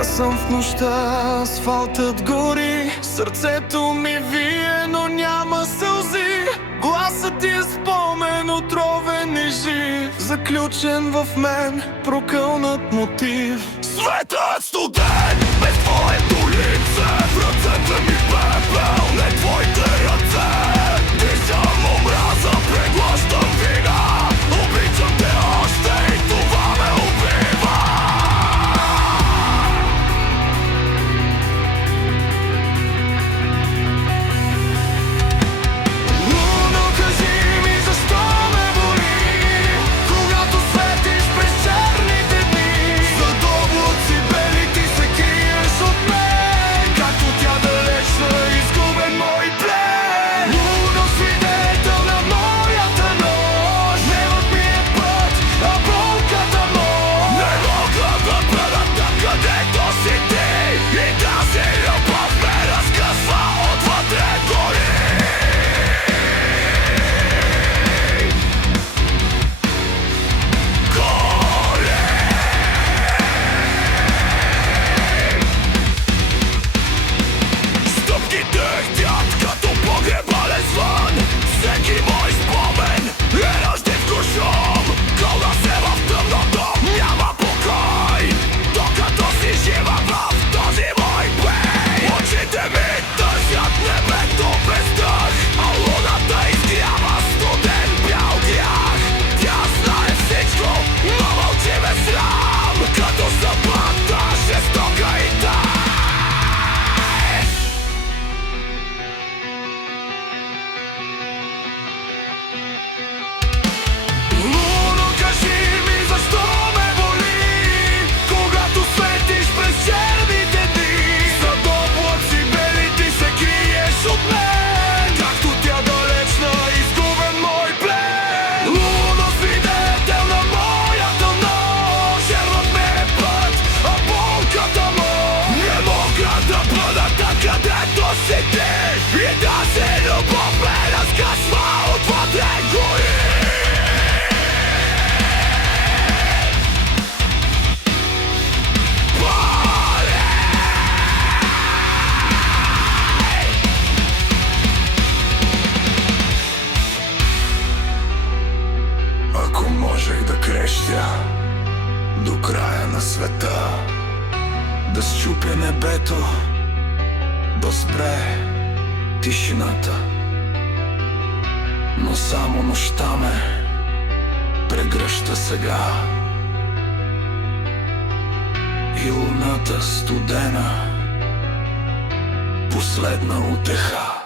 Аз съм в нощта, асфалтът гори, сърцето ми вие, но няма сълзи. Гласът ти е спомен, отровен и жив, заключен в мен, прокълнат мотив. Светът студен, без твоето лице, в ръцете ми пепел, не твоите ръце. Дишам омраза, преглъщам вина, обичам те още и това ме убива. Но кажи ми защо ме боли, когато светиш през черните дни. Зад облаци бели ти се криеш от мен, както тя далечна, изгубен мой плен. Лудо свидетел на моята нощ, дневът ми е път, а болката нощ. Не мога да бъда там, където си ти, и тази любов ме разкъсва отвътре дори. Стъпките хтят като погребален звън, всеки мой спомен е рождив шум. Кълна се в тъмното, няма покой, докато си жива в този мой бой. Очите ми търсят небето без дъх, а луната изгрява студен бял грях. Тя знае всичко, но мълчи без срам, като съдбата жестока и тая. Луно, кажи ми защо ме боли, когато светиш през черните дни. Зад облаци бели ти се криеш от мен, както тя далечна, изгубен мой плен. Луно, свидетел на моята нощ, черват ме е път, а болката нощ. Не мога да бъда там, където си ти, и тази любов ме разкъсва отвътре гори. Ако можех да крещя до края на света, Да счупя небето, да спре тишината, но само нощта ме прегръща сега. И луната студена, последна утеха.